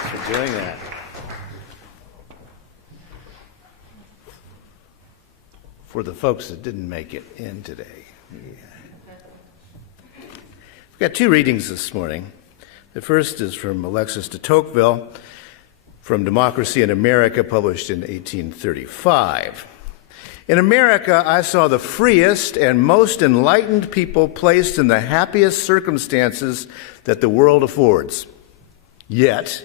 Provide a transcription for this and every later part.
for doing that. For the folks that didn't make it in today. We've got two readings this morning. The first is from Alexis de Tocqueville, from Democracy in America, published in 1835. In America, I saw the freest and most enlightened people placed in the happiest circumstances that the world affords. Yet,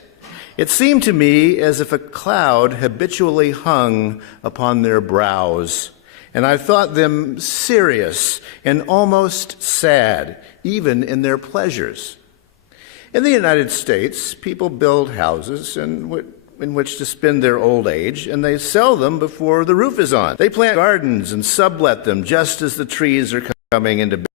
it seemed to me as if a cloud habitually hung upon their brows, and I thought them serious and almost sad, even in their pleasures. In the United States, people build houses in which to spend their old age, and they sell them before the roof is on. They plant gardens and sublet them just as the trees are coming into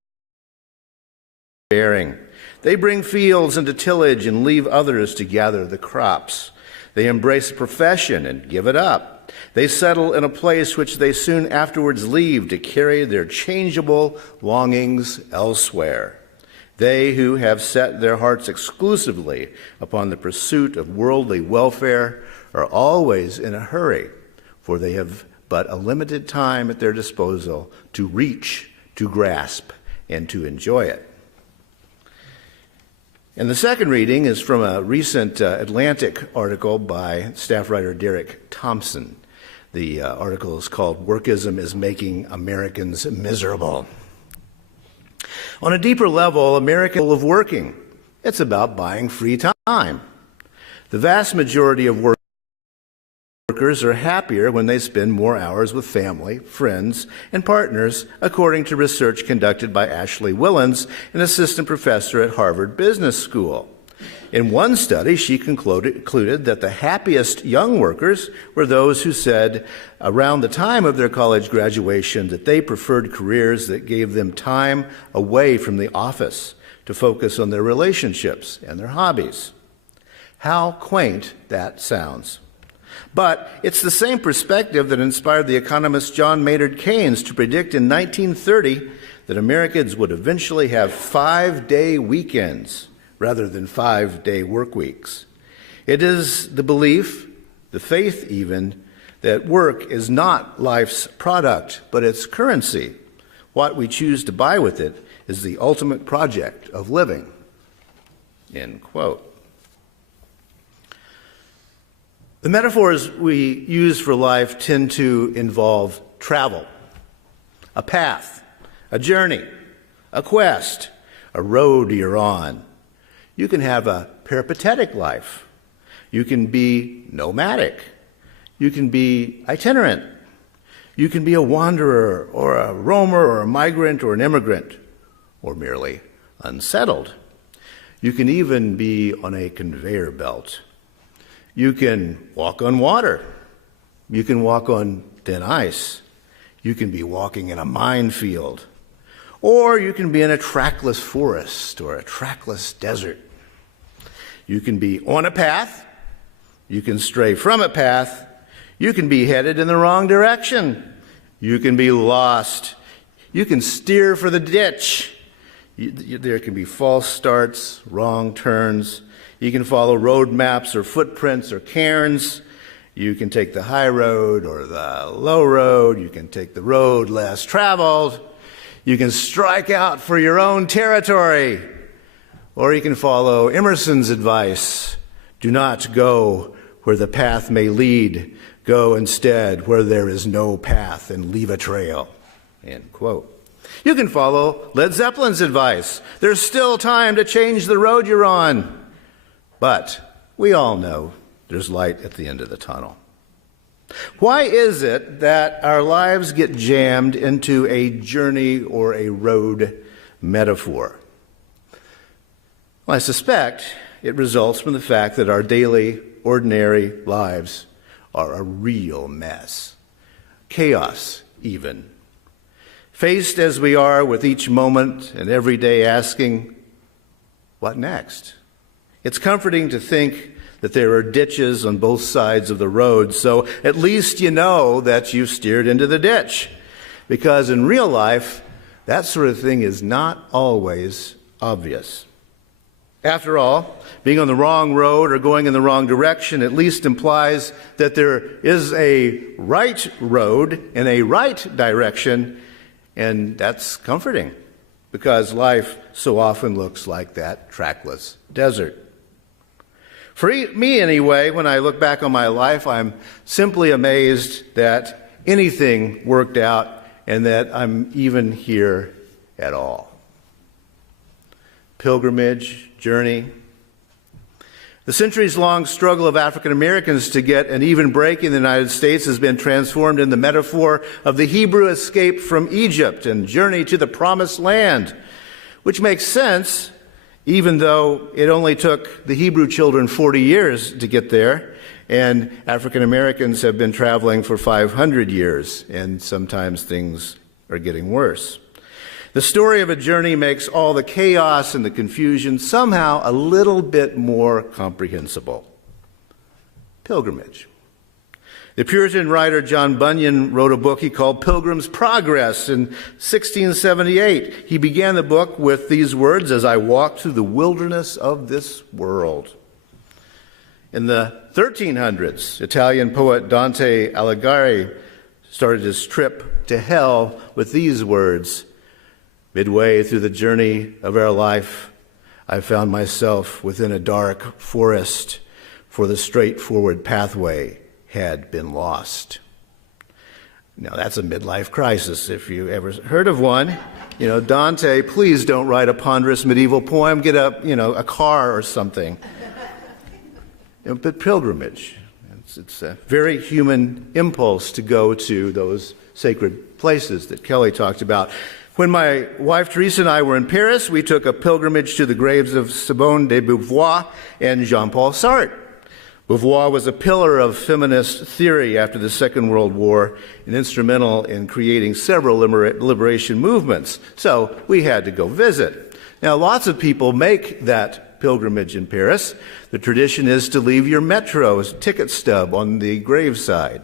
bearing. They bring fields into tillage and leave others to gather the crops. They embrace a profession and give it up. They settle in a place which they soon afterwards leave to carry their changeable longings elsewhere. They who have set their hearts exclusively upon the pursuit of worldly welfare are always in a hurry, for they have but a limited time at their disposal to reach, to grasp, and to enjoy it. And the second reading is from a recent Atlantic article by staff writer Dietrich Thompson. The article is called "Workism is Making Americans Miserable." On a deeper level, America is of working. It's about buying free time. The vast majority of workers are happier when they spend more hours with family, friends, and partners, according to research conducted by Ashley Willens, an assistant professor at Harvard Business School. In one study, she concluded that the happiest young workers were those who said around the time of their college graduation that they preferred careers that gave them time away from the office to focus on their relationships and their hobbies. How quaint that sounds. But it's the same perspective that inspired the economist John Maynard Keynes to predict in 1930 that Americans would eventually have 5-day weekends rather than 5-day work weeks. It is the belief, the faith even, that work is not life's product, but its currency. What we choose to buy with it is the ultimate project of living. End quote. The metaphors we use for life tend to involve travel, a path, a journey, a quest, a road you're on. You can have a peripatetic life. You can be nomadic. You can be itinerant. You can be a wanderer or a roamer or a migrant or an immigrant or merely unsettled. You can even be on a conveyor belt. You can walk on water. You can walk on thin ice. You can be walking in a minefield. Or you can be in a trackless forest or a trackless desert. You can be on a path. You can stray from a path. You can be headed in the wrong direction. You can be lost. You can steer for the ditch. There can be false starts, wrong turns. You can follow road maps or footprints or cairns. You can take the high road or the low road. You can take the road less traveled. You can strike out for your own territory. Or you can follow Emerson's advice: do not go where the path may lead. Go instead where there is no path and leave a trail. End quote. You can follow Led Zeppelin's advice: there's still time to change the road you're on. But we all know there's light at the end of the tunnel. Why is it that our lives get jammed into a journey or a road metaphor? Well, I suspect it results from the fact that our daily, ordinary lives are a real mess. Chaos, even. Faced as we are with each moment and every day asking, what next? It's comforting to think that there are ditches on both sides of the road, so at least you know that you've steered into the ditch. Because in real life, that sort of thing is not always obvious. After all, being on the wrong road or going in the wrong direction at least implies that there is a right road in a right direction, and that's comforting because life so often looks like that trackless desert. For me, anyway, when I look back on my life, I'm simply amazed that anything worked out and that I'm even here at all. Pilgrimage, journey. The centuries-long struggle of African Americans to get an even break in the United States has been transformed in the metaphor of the Hebrew escape from Egypt and journey to the Promised Land, which makes sense, even though it only took the Hebrew children 40 years to get there, and African Americans have been traveling for 500 years, and sometimes things are getting worse. The story of a journey makes all the chaos and the confusion somehow a little bit more comprehensible. Pilgrimage. The Puritan writer John Bunyan wrote a book he called Pilgrim's Progress in 1678. He began the book with these words, "As I walk through the wilderness of this world." In the 1300s, Italian poet Dante Alighieri started his trip to hell with these words, "Midway through the journey of our life, I found myself within a dark forest, for the straightforward pathway had been lost." Now, that's a midlife crisis, if you ever heard of one. Dante, please don't write a ponderous medieval poem. Get a car or something. But pilgrimage, it's a very human impulse to go to those sacred places that Kelly talked about. When my wife Teresa and I were in Paris, we took a pilgrimage to the graves of Simone de Beauvoir and Jean-Paul Sartre. Beauvoir was a pillar of feminist theory after the Second World War and instrumental in creating several liberation movements. So we had to go visit. Now, lots of people make that pilgrimage in Paris. The tradition is to leave your metro ticket stub on the graveside,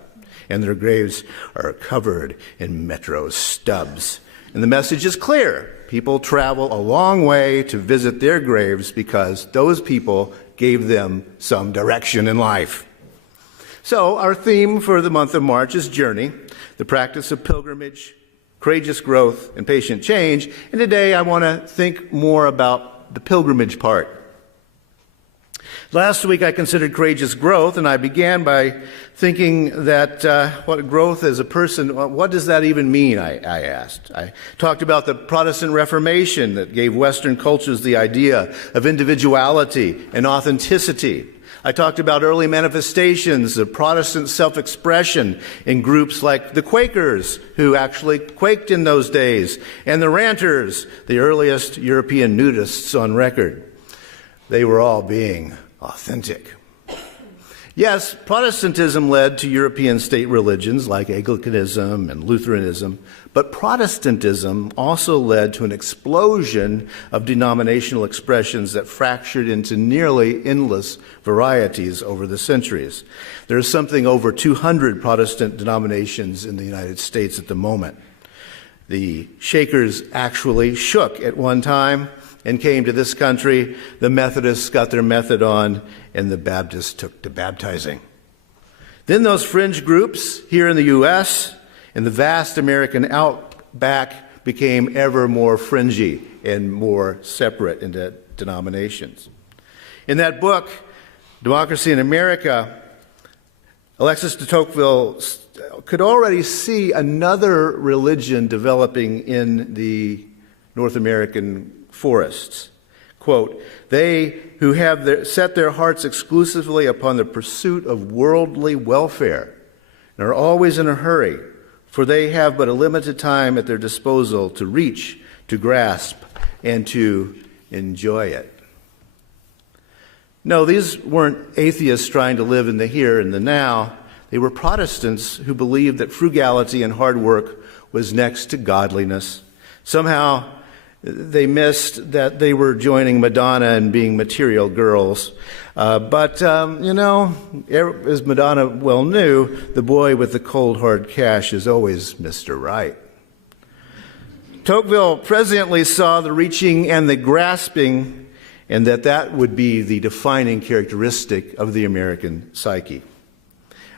and their graves are covered in metro stubs. And the message is clear. People travel a long way to visit their graves because those people gave them some direction in life. So our theme for the month of March is journey, the practice of pilgrimage, courageous growth, and patient change. And today I want to think more about the pilgrimage part. Last week I considered courageous growth, and I began by thinking that what growth as a person, what does that even mean, I asked. I talked about the Protestant Reformation that gave Western cultures the idea of individuality and authenticity. I talked about early manifestations of Protestant self-expression in groups like the Quakers, who actually quaked in those days, and the Ranters, the earliest European nudists on record. They were all being authentic. Yes, Protestantism led to European state religions like Anglicanism and Lutheranism, but Protestantism also led to an explosion of denominational expressions that fractured into nearly endless varieties over the centuries. There's something over 200 Protestant denominations in the United States at the moment. The Shakers actually shook at one time and came to this country. The Methodists got their method on, and the Baptists took to baptizing. Then those fringe groups here in the U.S. and the vast American outback became ever more fringy and more separate into denominations. In that book, Democracy in America, Alexis de Tocqueville could already see another religion developing in the North American forests. Quote, "They who have set their hearts exclusively upon the pursuit of worldly welfare and are always in a hurry, for they have but a limited time at their disposal to reach, to grasp, and to enjoy it." No, these weren't atheists trying to live in the here and the now. They were Protestants who believed that frugality and hard work was next to godliness. Somehow, they missed that they were joining Madonna and being material girls. But as Madonna well knew, the boy with the cold, hard cash is always Mr. Right. Tocqueville presciently saw the reaching and the grasping and that would be the defining characteristic of the American psyche.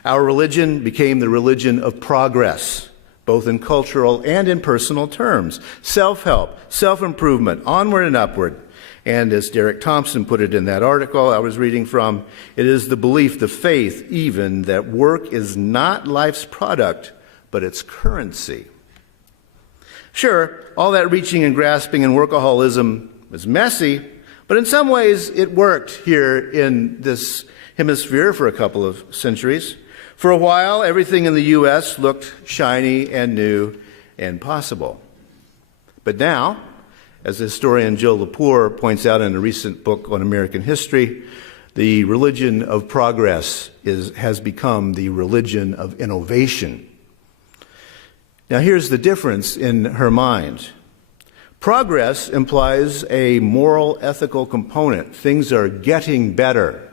Our religion became the religion of progress, both in cultural and in personal terms. Self-help, self-improvement, onward and upward. And as Derek Thompson put it in that article I was reading from, it is the belief, the faith even, that work is not life's product, but its currency. Sure, all that reaching and grasping and workaholism was messy, but in some ways it worked here in this hemisphere for a couple of centuries. For a while, everything in the U.S. looked shiny and new and possible. But now, as historian Joe Lepore points out in a recent book on American history, the religion of progress has become the religion of innovation. Now here's the difference in her mind. Progress implies a moral, ethical component. Things are getting better.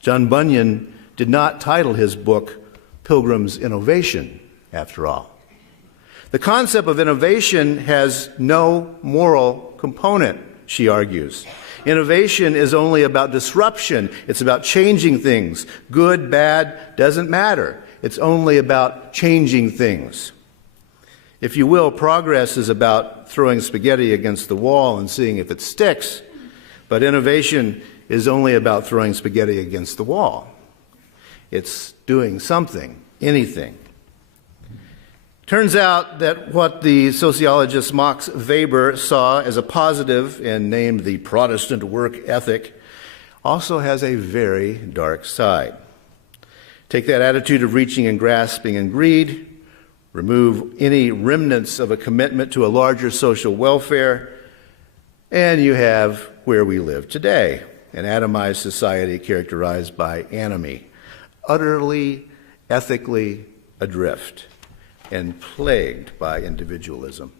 John Bunyan did not title his book Pilgrim's Innovation, after all. The concept of innovation has no moral component, she argues. Innovation is only about disruption. It's about changing things. Good, bad, doesn't matter. It's only about changing things. If you will, progress is about throwing spaghetti against the wall and seeing if it sticks, but innovation is only about throwing spaghetti against the wall. It's doing something, anything. Turns out that what the sociologist Max Weber saw as a positive and named the Protestant work ethic also has a very dark side. Take that attitude of reaching and grasping and greed, remove any remnants of a commitment to a larger social welfare, and you have where we live today, an atomized society characterized by anomie, utterly ethically adrift, and plagued by individualism.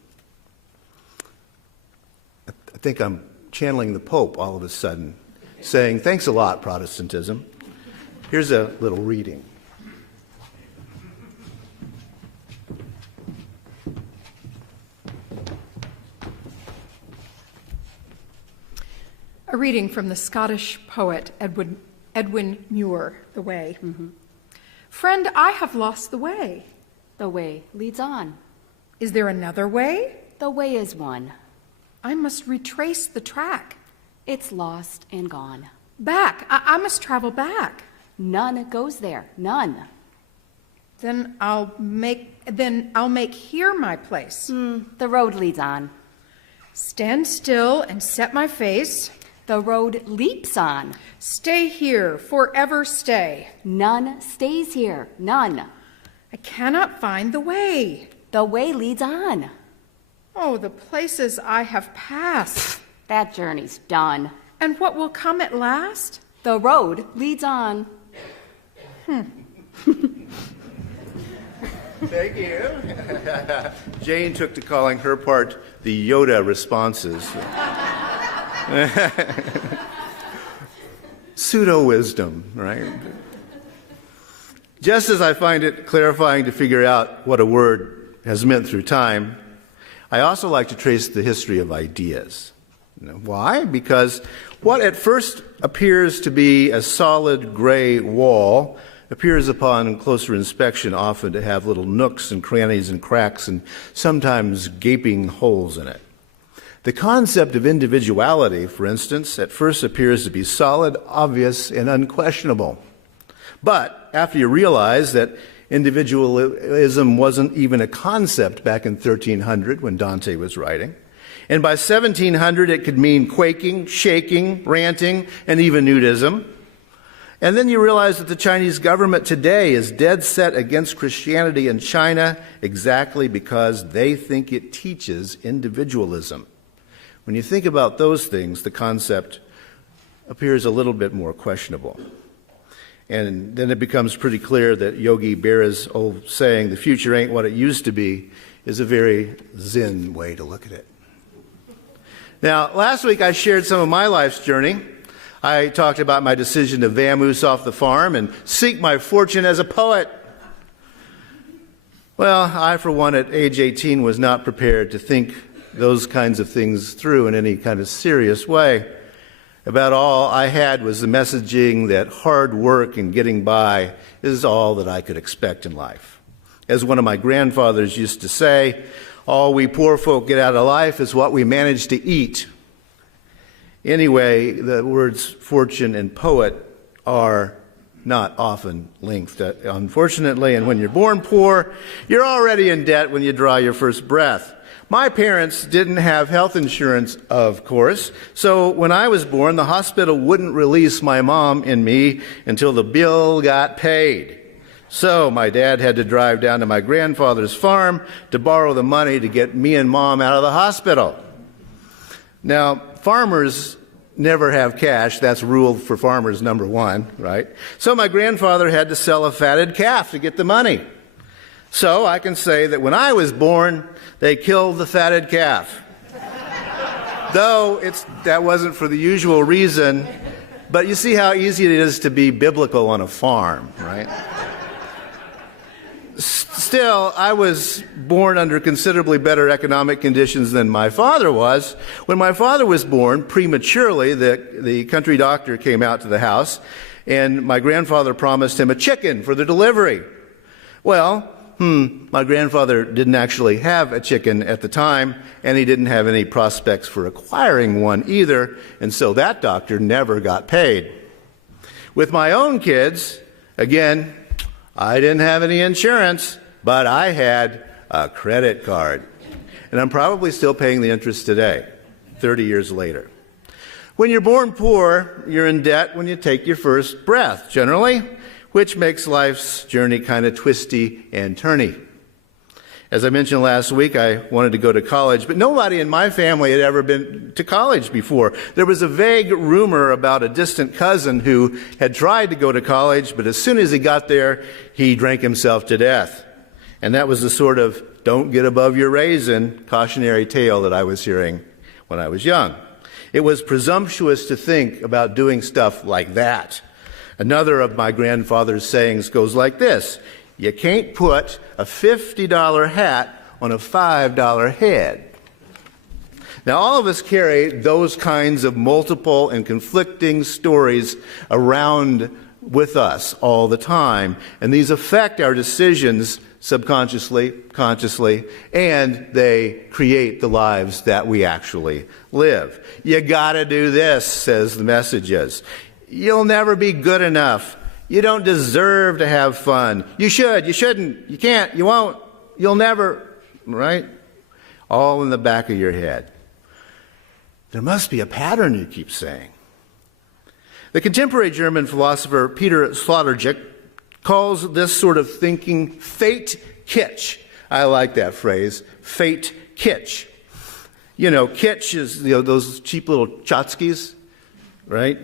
I think I'm channeling the Pope all of a sudden, saying, thanks a lot, Protestantism. Here's a little reading. A reading from the Scottish poet Edwin Muir, The Way. Mm-hmm. Friend, I have lost the way. The way leads on. Is there another way? The way is one. I must retrace the track. It's lost and gone. Back. I must travel back. None goes there. None. Then I'll make here my place. The road leads on. Stand still and set my face. The road leaps on. Stay here, forever stay. None stays here. None. I cannot find the way. The way leads on. Oh, the places I have passed. That journey's done. And what will come at last? The road leads on. Thank you. Jane took to calling her part the Yoda responses. Pseudo-wisdom, right? Just as I find it clarifying to figure out what a word has meant through time, I also like to trace the history of ideas. Why? Because what at first appears to be a solid gray wall appears upon closer inspection often to have little nooks and crannies and cracks and sometimes gaping holes in it. The concept of individuality, for instance, at first appears to be solid, obvious, and unquestionable. But after you realize that individualism wasn't even a concept back in 1300 when Dante was writing, and by 1700 it could mean quaking, shaking, ranting, and even nudism, and then you realize that the Chinese government today is dead set against Christianity in China exactly because they think it teaches individualism. When you think about those things, the concept appears a little bit more questionable. And then it becomes pretty clear that Yogi Berra's old saying, the future ain't what it used to be, is a very Zen way to look at it. Now, last week I shared some of my life's journey. I talked about my decision to vamoose off the farm and seek my fortune as a poet. Well, I, for one, at age 18, was not prepared to think those kinds of things through in any kind of serious way. About all I had was the messaging that hard work and getting by is all that I could expect in life. As one of my grandfathers used to say, all we poor folk get out of life is what we manage to eat. Anyway, the words fortune and poet are not often linked, unfortunately, and when you're born poor, you're already in debt when you draw your first breath. My parents didn't have health insurance, of course, so when I was born, the hospital wouldn't release my mom and me until the bill got paid. So my dad had to drive down to my grandfather's farm to borrow the money to get me and Mom out of the hospital. Now, farmers never have cash. That's rule for farmers number one, right? So my grandfather had to sell a fatted calf to get the money. So I can say that when I was born, they killed the fatted calf. Though that wasn't for the usual reason, but you see how easy it is to be biblical on a farm, right? Still, I was born under considerably better economic conditions than my father was. When my father was born prematurely, the country doctor came out to the house, and my grandfather promised him a chicken for the delivery. Well, my grandfather didn't actually have a chicken at the time, and he didn't have any prospects for acquiring one either, and so that doctor never got paid. With my own kids, again, I didn't have any insurance, but I had a credit card. And I'm probably still paying the interest today, 30 years later. When you're born poor, you're in debt when you take your first breath, generally, which makes life's journey kind of twisty and turny. As I mentioned last week, I wanted to go to college, but nobody in my family had ever been to college before. There was a vague rumor about a distant cousin who had tried to go to college, but as soon as he got there, he drank himself to death. And that was the sort of don't get above your raisin cautionary tale that I was hearing when I was young. It was presumptuous to think about doing stuff like that. Another of my grandfather's sayings goes like this: you can't put a $50 hat on a $5 head. Now, all of us carry those kinds of multiple and conflicting stories around with us all the time, and these affect our decisions subconsciously, consciously, and they create the lives that we actually live. You gotta do this, says the messages. You'll never be good enough. You don't deserve to have fun. You should, you shouldn't, you can't, you won't, you'll never, right? All in the back of your head. There must be a pattern, you keep saying. The contemporary German philosopher Peter Sloterdijk calls this sort of thinking fate kitsch. I like that phrase, fate kitsch. You know, kitsch is those cheap little tchotchkes, right?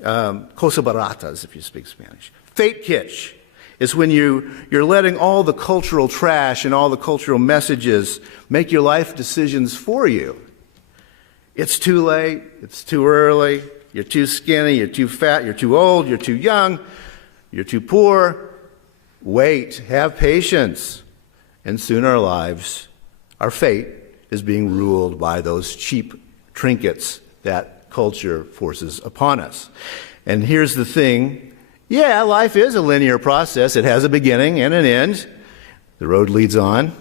Cosa baratas, if you speak Spanish. Fate kitsch is when you're letting all the cultural trash and all the cultural messages make your life decisions for you. It's too late, it's too early, you're too skinny, you're too fat, you're too old, you're too young, you're too poor. Wait, have patience. And soon our lives, our fate, is being ruled by those cheap trinkets that culture forces upon us. And here's the thing. Yeah, life is a linear process. It has a beginning and an end. The road leads on.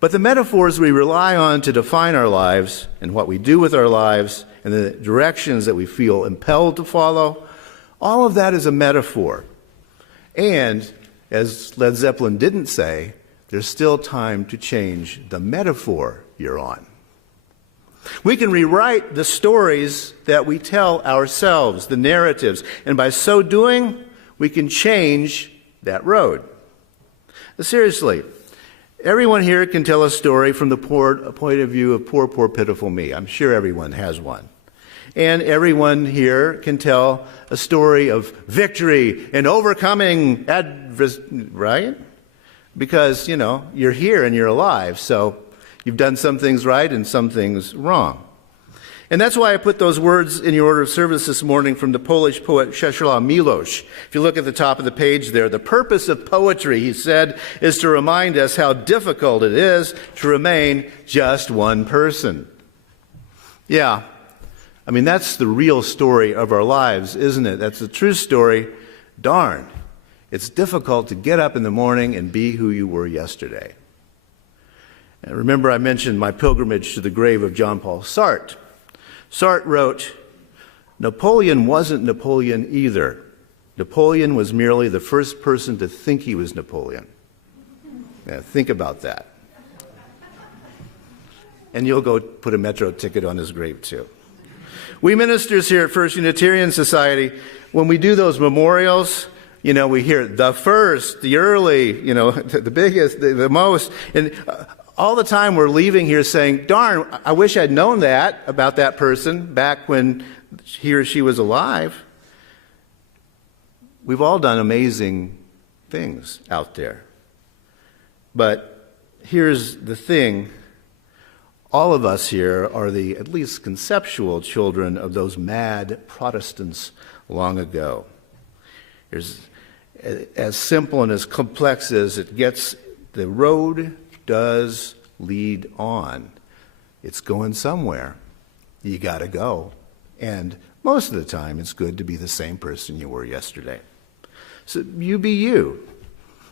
But the metaphors we rely on to define our lives and what we do with our lives and the directions that we feel impelled to follow, all of that is a metaphor. And, as Led Zeppelin didn't say, there's still time to change the metaphor you're on. We can rewrite the stories that we tell ourselves, the narratives, and by so doing, we can change that road. Seriously, everyone here can tell a story from the point of view of poor, pitiful me. I'm sure everyone has one. And everyone here can tell a story of victory and overcoming right? Because, you're here and you're alive, so you've done some things right and some things wrong. And that's why I put those words in your order of service this morning from the Polish poet Czeslaw Milosz. If you look at the top of the page there, the purpose of poetry, he said, is to remind us how difficult it is to remain just one person. Yeah, I mean, that's the real story of our lives, isn't it? That's the true story. Darn, it's difficult to get up in the morning and be who you were yesterday. And remember, I mentioned my pilgrimage to the grave of Jean Paul Sartre. Sartre wrote, "Napoleon wasn't Napoleon either. Napoleon was merely the first person to think he was Napoleon." Now, think about that. And you'll go put a metro ticket on his grave, too. We ministers here at First Unitarian Society, when we do those memorials, we hear the first, the early, the biggest, the most. And all the time we're leaving here saying, darn, I wish I'd known that about that person back when he or she was alive. We've all done amazing things out there. But here's the thing. All of us here are the at least conceptual children of those mad Protestants long ago. There's, as simple and as complex as it gets, the road does lead on. It's going somewhere. You got to go. And most of the time, it's good to be the same person you were yesterday. So you be you.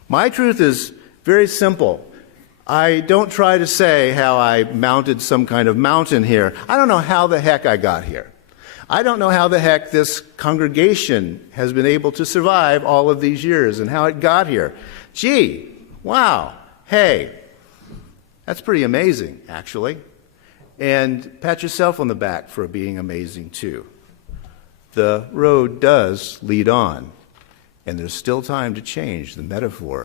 My truth is very simple. I don't try to say how I mounted some kind of mountain here. I don't know how the heck I got here. I don't know how the heck this congregation has been able to survive all of these years and how it got here. Gee, wow, hey, that's pretty amazing, actually. And pat yourself on the back for being amazing, too. The road does lead on, and there's still time to change the metaphor.